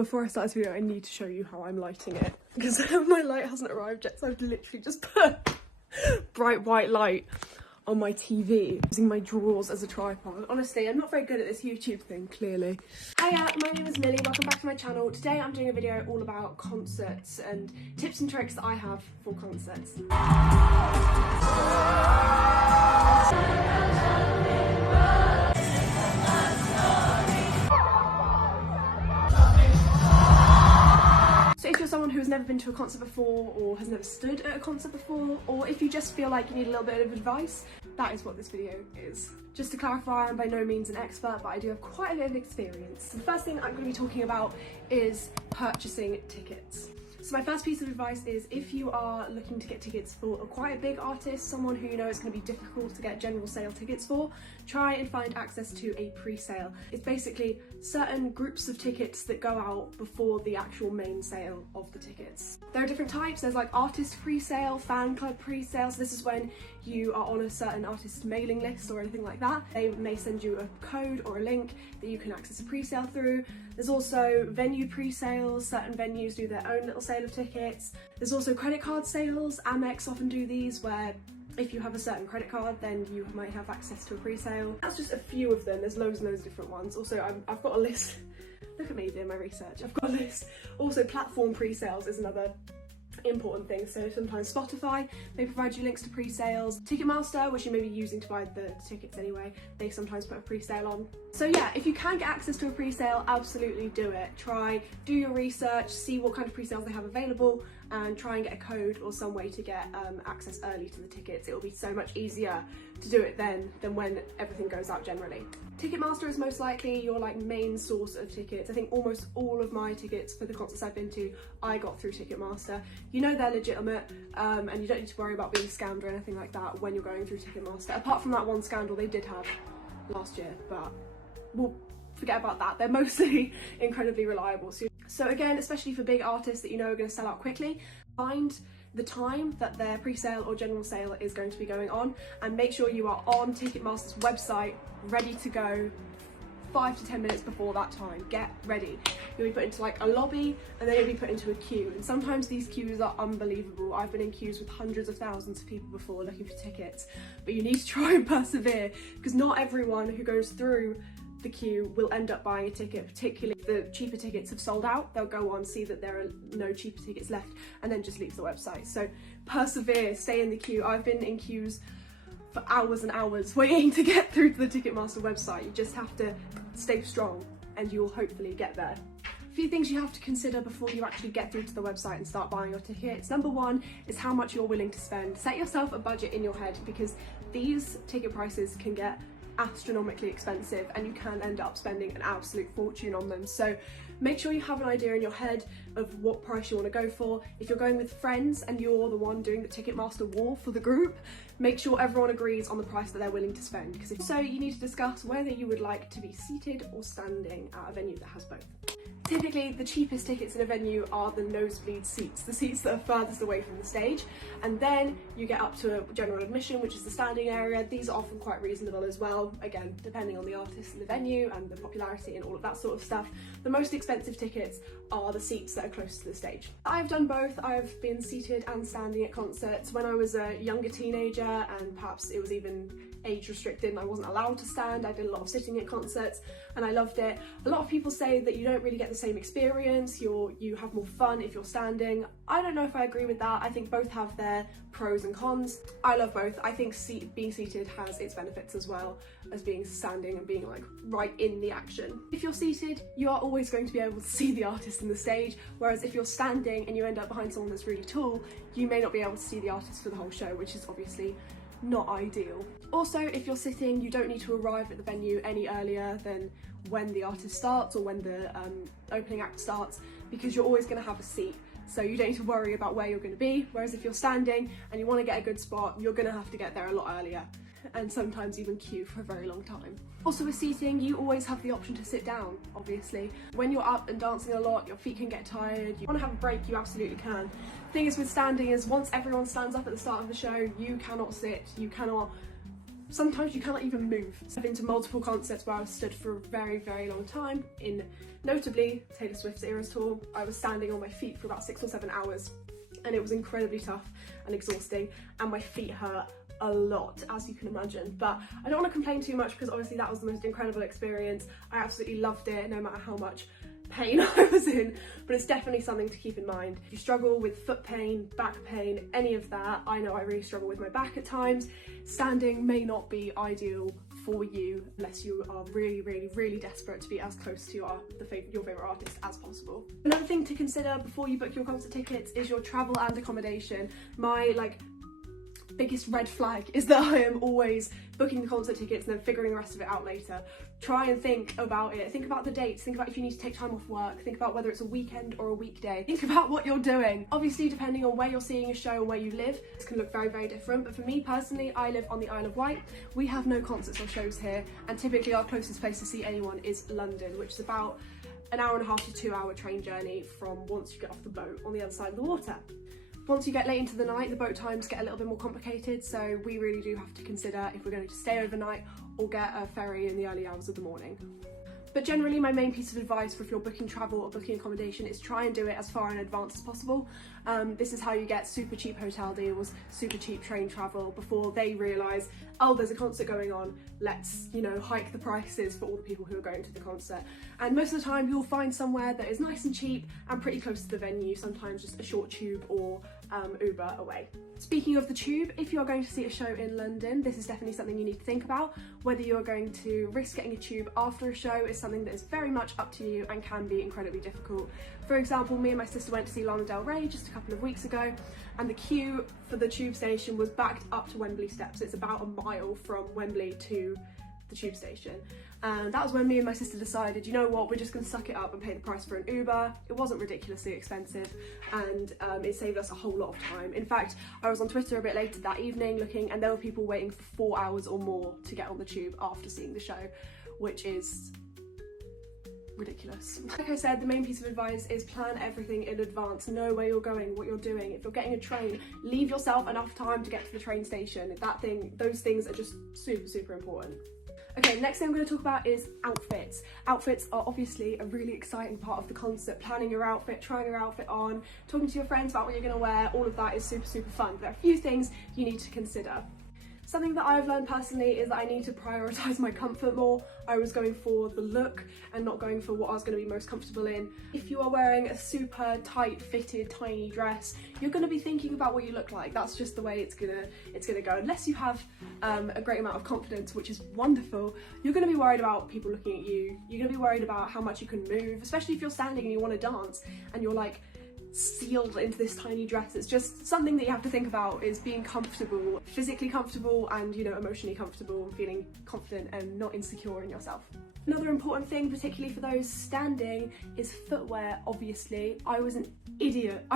Before I start this video, I need to show you how I'm lighting it, because my light hasn't arrived yet, so I've literally just put bright white light on my TV, using my drawers as a tripod. Honestly, I'm not very good at this YouTube thing, clearly. Hiya, my name is Millie, welcome back to my channel. Today I'm doing a video all about concerts and tips and tricks that I have for concerts. So if you're someone who has never been to a concert before, or has never stood at a concert before, or if you just feel like you need a little bit of advice, that is what this video is. Just to clarify, I'm by no means an expert, but I do have quite a bit of experience. So the first thing I'm going to be talking about is purchasing tickets. So my first piece of advice is, if you are looking to get tickets for quite a big artist, someone who you know is going to be difficult to get general sale tickets for, try and find access to a pre-sale. It's basically certain groups of tickets that go out before the actual main sale of the tickets. There are different types. There's like artist pre-sale, fan club pre-sale. So this is when you are on a certain artist mailing list or anything like that. They may send you a code or a link that you can access a pre-sale through. There's also venue pre-sales. Certain venues do their own little sale of tickets. There's also credit card sales. Amex often do these, where if you have a certain credit card, then you might have access to a pre-sale. That's just a few of them. There's loads and loads of different ones. Also, I've got a list. Look at me doing my research. I've got a list. Also, platform pre-sales is another important thing. So sometimes Spotify, they provide you links to pre-sales. Ticketmaster, which you may be using to buy the tickets anyway, they sometimes put a pre-sale on. So yeah, if you can get access to a pre-sale, absolutely do it. Do your research, see what kind of pre-sales they have available, and try and get a code or some way to get access early to the tickets. It will be so much easier to do it then than when everything goes out generally. Ticketmaster is most likely your main source of tickets. I think almost all of my tickets for the concerts I've been to, I got through Ticketmaster. You know they're legitimate, and you don't need to worry about being scammed or anything like that when you're going through Ticketmaster. Apart from that one scandal they did have last year, but we'll forget about that. They're mostly incredibly reliable. So again, especially for big artists that you know are going to sell out quickly, find the time that their pre-sale or general sale is going to be going on, and make sure you are on Ticketmaster's website ready to go 5 to 10 minutes before that time. Get ready. You'll be put into a lobby, and then you'll be put into a queue, and sometimes these queues are unbelievable. I've been in queues with hundreds of thousands of people before looking for tickets, but you need to try and persevere, because not everyone who goes through the queue will end up buying a ticket, particularly if the cheaper tickets have sold out. They'll go on, see that there are no cheaper tickets left, and then just leave the website. So persevere, stay in the queue. I've been in queues for hours and hours waiting to get through to the Ticketmaster website. You just have to stay strong and you'll hopefully get there. A few things you have to consider before you actually get through to the website and start buying your tickets. Number one is how much you're willing to spend. Set yourself a budget in your head, because these ticket prices can get astronomically expensive and you can end up spending an absolute fortune on them. So make sure you have an idea in your head of what price you want to go for. If you're going with friends and you're the one doing the Ticketmaster war for the group, make sure everyone agrees on the price that they're willing to spend, because if so, you need to discuss whether you would like to be seated or standing at a venue that has both. Typically, the cheapest tickets in a venue are the nosebleed seats, the seats that are furthest away from the stage, and then you get up to a general admission, which is the standing area. These are often quite reasonable as well, again, depending on the artist and the venue and the popularity and all of that sort of stuff. The most expensive tickets are the seats that are closest to the stage. I've done both. I've been seated and standing at concerts. When I was a younger teenager, and perhaps it was even age restricted and I wasn't allowed to stand, I did a lot of sitting at concerts and I loved it. A lot of people say that you don't really get the same experience, you have more fun if you're standing. I don't know if I agree with that. I think both have their pros and cons. I love both. I think being seated has its benefits as well as being standing and being right in the action. If you're seated, you are always going to be able to see the artist in the stage, whereas if you're standing and you end up behind someone that's really tall, you may not be able to see the artist for the whole show, which is obviously not ideal. Also, if you're sitting, you don't need to arrive at the venue any earlier than when the artist starts or when the opening act starts, because you're always going to have a seat, so you don't need to worry about where you're going to be. Whereas if you're standing and you want to get a good spot, you're going to have to get there a lot earlier, and sometimes even queue for a very long time. Also with seating, you always have the option to sit down, obviously. When you're up and dancing a lot, your feet can get tired, you want to have a break, you absolutely can. The thing is with standing is, once everyone stands up at the start of the show, you cannot sit, you cannot sometimes you cannot even move. So I've been to multiple concerts where I was stood for a very, very long time. In notably Taylor Swift's Eras tour, I was standing on my feet for about 6 or 7 hours, and it was incredibly tough and exhausting, and my feet hurt a lot, as you can imagine. But I don't want to complain too much, because obviously that was the most incredible experience. I absolutely loved it, no matter how much pain I was in, but it's definitely something to keep in mind. If you struggle with foot pain, back pain, any of that, I know I really struggle with my back at times. Standing may not be ideal for you unless you are really, really, really desperate to be as close to your favourite artist as possible. Another thing to consider before you book your concert tickets is your travel and accommodation. My biggest red flag is that I am always booking the concert tickets and then figuring the rest of it out later. Try and think about it. Think about the dates. Think about if you need to take time off work. Think about whether it's a weekend or a weekday. Think about what you're doing. Obviously, depending on where you're seeing a show and where you live, this can look very, very different. But for me personally, I live on the Isle of Wight. We have no concerts or shows here, and typically our closest place to see anyone is London, which is about an 1.5 to 2 hour train journey from once you get off the boat on the other side of the water. Once you get late into the night, the boat times get a little bit more complicated, so we really do have to consider if we're going to stay overnight or get a ferry in the early hours of the morning. But generally, my main piece of advice for if you're booking travel or booking accommodation is try and do it as far in advance as possible. This is how you get super cheap hotel deals, super cheap train travel before they realise, oh, there's a concert going on, let's, hike the prices for all the people who are going to the concert. And most of the time you'll find somewhere that is nice and cheap and pretty close to the venue, sometimes just a short tube or Uber away. Speaking of the tube, if you're going to see a show in London, this is definitely something you need to think about. Whether you're going to risk getting a tube after a show is something that is very much up to you and can be incredibly difficult. For example, me and my sister went to see Lana Del Rey just a couple of weeks ago, and the queue for the tube station was backed up to Wembley Steps. It's about a mile from Wembley to the tube station. And that was when me and my sister decided, you know what, we're just going to suck it up and pay the price for an Uber. It wasn't ridiculously expensive, and it saved us a whole lot of time. In fact, I was on Twitter a bit later that evening looking, and there were people waiting for 4 hours or more to get on the tube after seeing the show, which is ridiculous. Like I said, the main piece of advice is plan everything in advance. Know where you're going, what you're doing. If you're getting a train, leave yourself enough time to get to the train station. Those things are just super, super important. Okay, next thing I'm going to talk about is outfits. Outfits are obviously a really exciting part of the concert. Planning your outfit, trying your outfit on, talking to your friends about what you're going to wear, all of that is super, super fun. There are a few things you need to consider. Something that I've learned personally is that I need to prioritise my comfort more. I was going for the look and not going for what I was going to be most comfortable in. If you are wearing a super tight fitted tiny dress, you're going to be thinking about what you look like. That's just the way it's gonna go. Unless you have a great amount of confidence, which is wonderful, you're going to be worried about people looking at you. You're going to be worried about how much you can move, especially if you're standing and you want to dance and you're like sealed into this tiny dress. It's just something that you have to think about, is being comfortable, physically comfortable and emotionally comfortable, and feeling confident and not insecure in yourself. Another important thing, particularly for those standing, is footwear. Obviously, I was an idiot.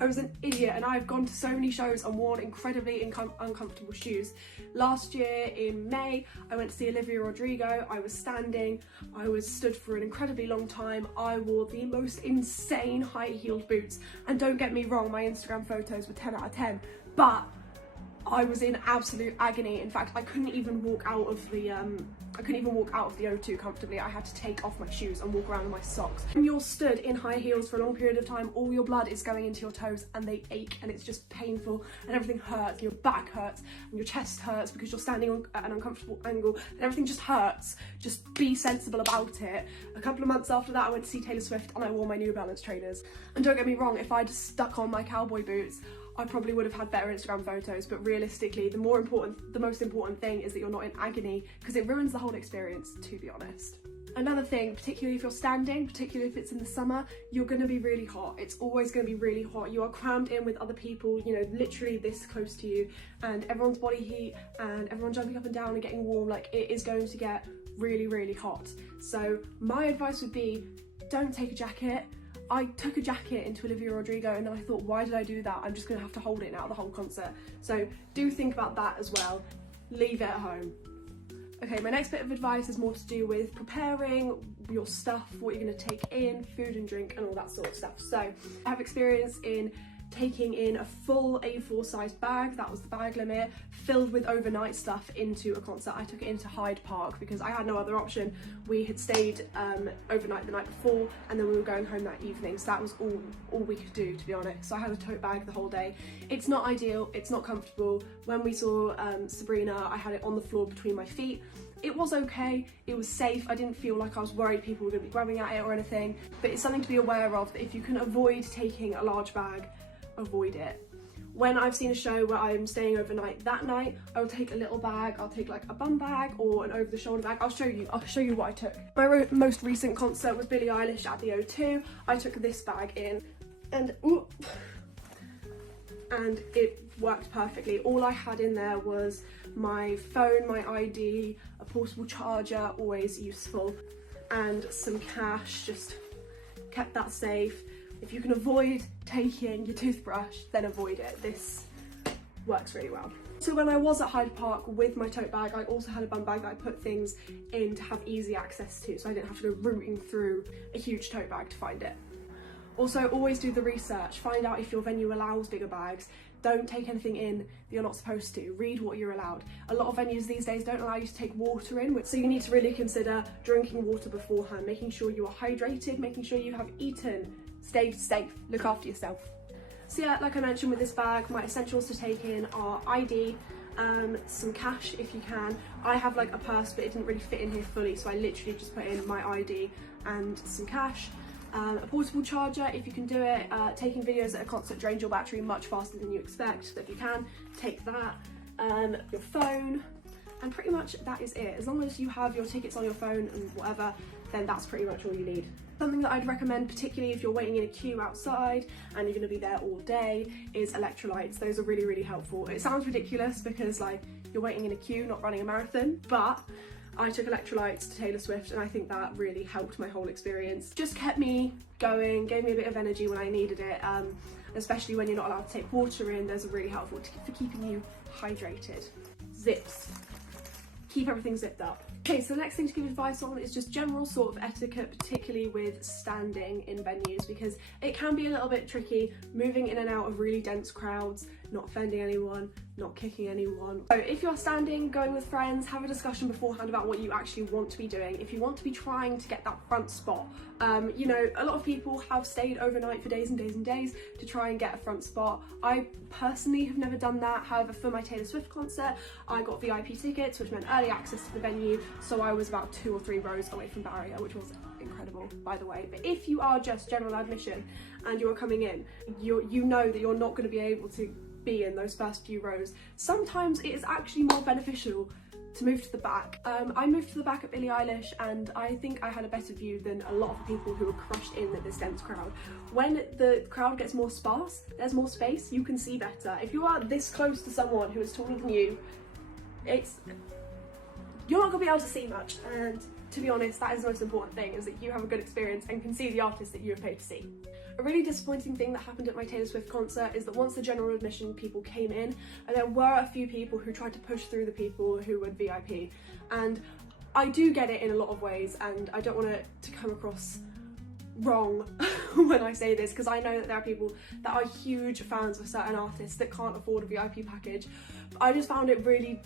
I was an idiot, and I've gone to so many shows and worn incredibly uncomfortable shoes. Last year in May, I went to see Olivia Rodrigo. I was standing, I was stood for an incredibly long time. I wore the most insane high-heeled boots, and don't get me wrong, my Instagram photos were 10 out of 10, but I was in absolute agony. In fact, I couldn't even walk out of the O2 comfortably. I had to take off my shoes and walk around in my socks. When you're stood in high heels for a long period of time, all your blood is going into your toes and they ache, and it's just painful, and everything hurts, and your back hurts and your chest hurts because you're standing at an uncomfortable angle, and everything just hurts. Just be sensible about it. A couple of months after that, I went to see Taylor Swift and I wore my New Balance trainers. And don't get me wrong, if I'd stuck on my cowboy boots, I probably would have had better Instagram photos, but realistically, the most important thing is that you're not in agony, because it ruins the whole experience, to be honest. Another thing, particularly if you're standing, particularly if it's in the summer, you're going to be really hot. It's always going to be really hot. You are crammed in with other people, literally this close to you, and everyone's body heat and everyone jumping up and down and getting warm. Like, it is going to get really, really hot. So my advice would be, don't take a jacket. I took a jacket into Olivia Rodrigo and then I thought, why did I do that? I'm just going to have to hold it now the whole concert. So do think about that as well. Leave it at home. Okay, my next bit of advice is more to do with preparing your stuff, what you're going to take in, food and drink and all that sort of stuff. So I have experience in taking in a full A4 sized bag, that was the bag limit, filled with overnight stuff into a concert. I took it into Hyde Park because I had no other option. We had stayed overnight the night before, and then we were going home that evening, so that was all we could do, to be honest. So I had a tote bag the whole day. It's not ideal, it's not comfortable. When we saw Sabrina, I had it on the floor between my feet. It was okay, it was safe. I didn't feel like I was worried people were going to be grabbing at it or anything, but it's something to be aware of, that if you can avoid taking a large bag, avoid it. When I've seen a show where I'm staying overnight that night, I will take a little bag. I'll take like a bum bag or an over the shoulder bag. I'll show you what I took. My most recent concert was Billie Eilish at the O2. I took this bag in, and it worked perfectly. All I had in there was my phone, my ID, a portable charger, always useful, and some cash, just kept that safe. If you can avoid taking your toothbrush, then avoid it. This works really well. So when I was at Hyde Park with my tote bag, I also had a bum bag that I put things in to have easy access to, so I didn't have to go rooting through a huge tote bag to find it. Also, always do the research. Find out if your venue allows bigger bags. Don't take anything in that you're not supposed to. Read what you're allowed. A lot of venues these days don't allow you to take water in, so you need to really consider drinking water beforehand, making sure you are hydrated, making sure you have eaten. Stay safe, look after yourself. So yeah, like I mentioned with this bag, my essentials to take in are ID, some cash if you can. I have like a purse, but it didn't really fit in here fully, so I literally just put in my ID and some cash. A portable charger if you can do it. Taking videos at a concert drains your battery much faster than you expect, so if you can, take that. Your phone, and pretty much that is it. As long as you have your tickets on your phone and whatever, then that's pretty much all you need. Something that I'd recommend, particularly if you're waiting in a queue outside and you're going to be there all day, is electrolytes. Those are really, really helpful. It sounds ridiculous because like you're waiting in a queue, not running a marathon, but I took electrolytes to Taylor Swift and I think that really helped my whole experience. Just kept me going, gave me a bit of energy when I needed it, especially when you're not allowed to take water in. Those are really helpful for keeping you hydrated. Zips. Keep everything zipped up. Okay, so the next thing to give advice on is just general sort of etiquette, particularly with standing in venues, because it can be a little bit tricky moving in and out of really dense crowds, not offending anyone, not kicking anyone. So if you're standing, going with friends, have a discussion beforehand about what you actually want to be doing. If you want to be trying to get that front spot, you know, a lot of people have stayed overnight for days and days and days to try and get a front spot. I personally have never done that. However, for my Taylor Swift concert, I got VIP tickets, which meant early access to the venue, so I was about 2 or 3 rows away from barrier, which was incredible, by the way. But if you are just general admission and you're coming in, you know that you're not going to be able to be in those first few rows. Sometimes it is actually more beneficial to move to the back. I moved to the back at Billie Eilish and I think I had a better view than a lot of the people who were crushed in this dense crowd. When the crowd gets more sparse, there's more space, you can see better. If you are this close to someone who is taller than you, you're not going to be able to see much, and to be honest, that is the most important thing, is that you have a good experience and can see the artist that you have paid to see. A really disappointing thing that happened at my Taylor Swift concert is that once the general admission people came in, and there were a few people who tried to push through the people who were VIP, and I do get it in a lot of ways, and I don't want it to come across wrong when I say this, because I know that there are people that are huge fans of certain artists that can't afford a VIP package. But I just found it really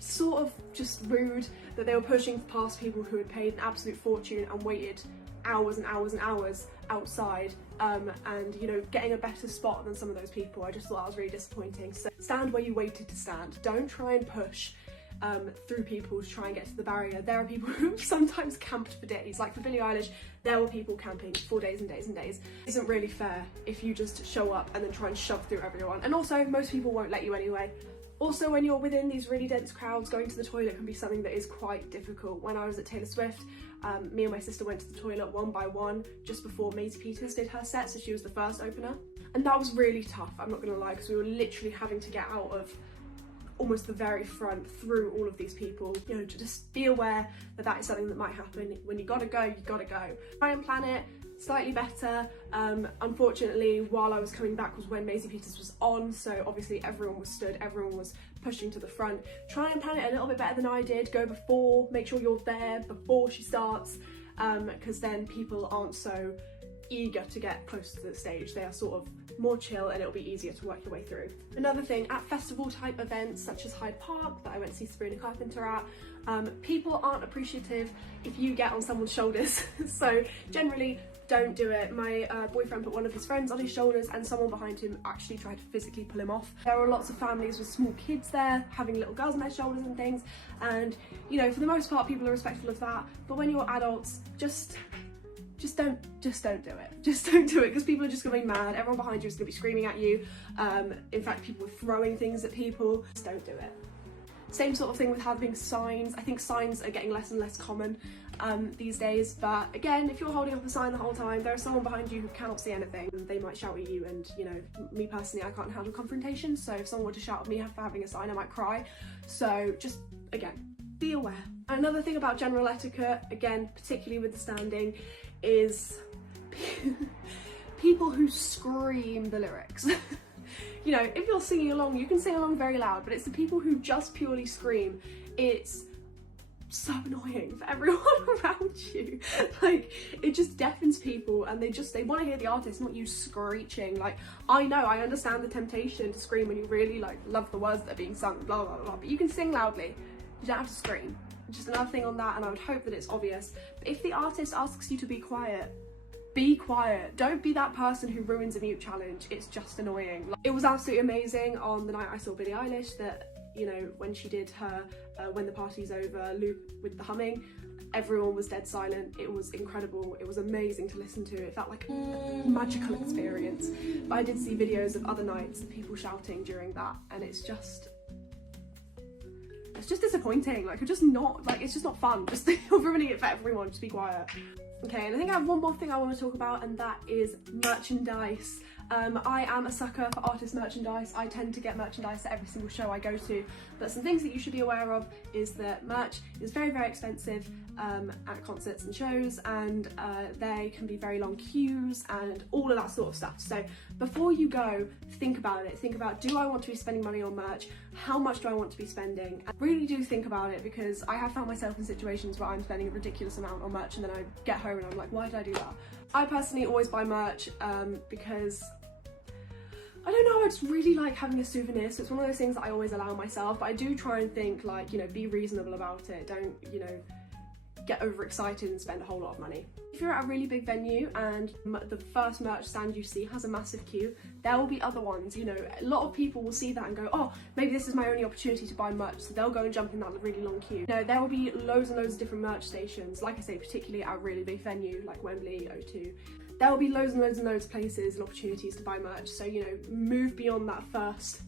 sort of just rude that they were pushing past people who had paid an absolute fortune and waited hours and hours and hours outside, and you know, getting a better spot than some of those people. I just thought that was really disappointing. So stand where you waited to stand. Don't try and push through people to try and get to the barrier. There are people who sometimes camped for days. Like for Billie Eilish, there were people camping for days and days and days. It isn't really fair if you just show up and then try and shove through everyone. And also, most people won't let you anyway. Also, when you're within these really dense crowds, going to the toilet can be something that is quite difficult. When I was at Taylor Swift, me and my sister went to the toilet one by one just before Maisie Peters did her set, so she was the first opener. And that was really tough, I'm not gonna lie, because we were literally having to get out of almost the very front through all of these people. You know, just be aware that that is something that might happen. When you gotta go, you gotta go. Try and plan it slightly better. Unfortunately, while I was coming back was when Maisie Peters was on, so obviously everyone was stood, everyone was pushing to the front. Try and plan it a little bit better than I did. Go before, make sure you're there before she starts. because then people aren't so eager to get close to the stage. They are sort of more chill and it'll be easier to work your way through. Another thing, at festival type events such as Hyde Park that I went to see Sabrina Carpenter at, people aren't appreciative if you get on someone's shoulders. So generally don't do it. My boyfriend put one of his friends on his shoulders and someone behind him actually tried to physically pull him off. There are lots of families with small kids there having little girls on their shoulders and things, and you know, for the most part people are respectful of that, but when you're adults, just don't do it. Just don't do it, because people are just gonna be mad. Everyone behind you is gonna be screaming at you. In fact, people are throwing things at people. Just don't do it. Same sort of thing with having signs. I think signs are getting less and less common these days, but again, if you're holding up a sign the whole time, there's someone behind you who cannot see anything. They might shout at you, and you know, me personally, I can't handle confrontation, so if someone were to shout at me for having a sign, I might cry. So just, again, be aware. Another thing about general etiquette, again, particularly with the standing, is people who scream the lyrics. You know, if you're singing along, you can sing along very loud, but it's the people who just purely scream. It's so annoying for everyone around you. Like, it just deafens people, and they want to hear the artist, not you screeching. Like, I understand the temptation to scream when you really like love the words that are being sung, blah blah blah, but you can sing loudly, you don't have to scream. Just another thing on that, and I would hope that it's obvious, but if the artist asks you to be quiet, be quiet. Don't be that person who ruins a mute challenge. It's just annoying. Like, it was absolutely amazing on the night I saw Billie Eilish that, you know, when she did her When the Party's Over loop with the humming, everyone was dead silent. It was incredible. It was amazing to listen to. It felt like a magical experience. But I did see videos of other nights of people shouting during that, and it's just disappointing. Like, it's just not fun. Just you're ruining it for everyone. Just be quiet. Okay, and I think I have one more thing I want to talk about, and that is merchandise. I am a sucker for artist merchandise. I tend to get merchandise at every single show I go to, but some things that you should be aware of is that merch is very, very expensive at concerts and shows, and they can be very long queues and all of that sort of stuff. So before you go, think about it. Think about, do I want to be spending money on merch? How much do I want to be spending? And really do think about it, because I have found myself in situations where I'm spending a ridiculous amount on merch, and then I get home and I'm like, why did I do that? I personally always buy merch because I don't know, I just really like having a souvenir, so it's one of those things that I always allow myself, but I do try and think, like, you know, be reasonable about it. Don't, you know, get overexcited and spend a whole lot of money. If you're at a really big venue and the first merch stand you see has a massive queue, there will be other ones. You know, a lot of people will see that and go, oh, maybe this is my only opportunity to buy merch, so they'll go and jump in that really long queue. You know, there will be loads and loads of different merch stations, like I say, particularly at a really big venue like Wembley, O2. There will be loads and loads and loads of places and opportunities to buy merch, so, you know, move beyond that first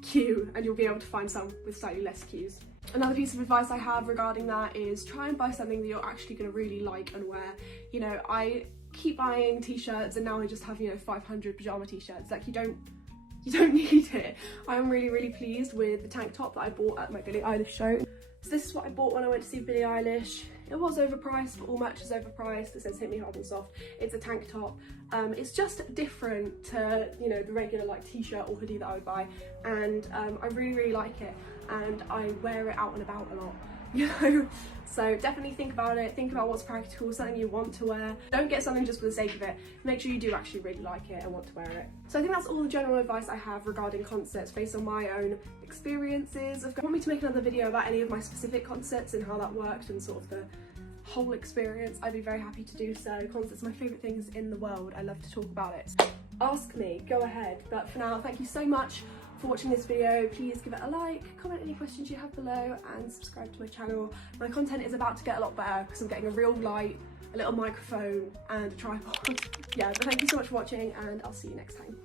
queue and you'll be able to find some with slightly less queues. Another piece of advice I have regarding that is try and buy something that you're actually going to really like and wear. You know, I keep buying t-shirts, and now I just have, you know, 500 pyjama t-shirts. Like, you don't need it. I am really, really pleased with the tank top that I bought at my Billie Eilish show. So this is what I bought when I went to see Billie Eilish. It was overpriced, but all merch is overpriced. It says hit me hard and soft. It's a tank top. It's just different to, you know, the regular like t-shirt or hoodie that I would buy, and I really, really like it, and I wear it out and about a lot, you know. So definitely think about it. Think about what's practical, something you want to wear. Don't get something just for the sake of it. Make sure you do actually really like it and want to wear it. So I think that's all the general advice I have regarding concerts based on my own experiences. If you want me to make another video about any of my specific concerts and how that worked and sort of the whole experience, I'd be very happy to do so. Concerts are my favourite things in the world. I love to talk about it. Ask me, go ahead. But for now, thank you so much for watching this video. Please give it a like, comment any questions you have below, and subscribe to my channel. My content is about to get a lot better because I'm getting a real light, a little microphone and a tripod. Yeah, but thank you so much for watching, and I'll see you next time.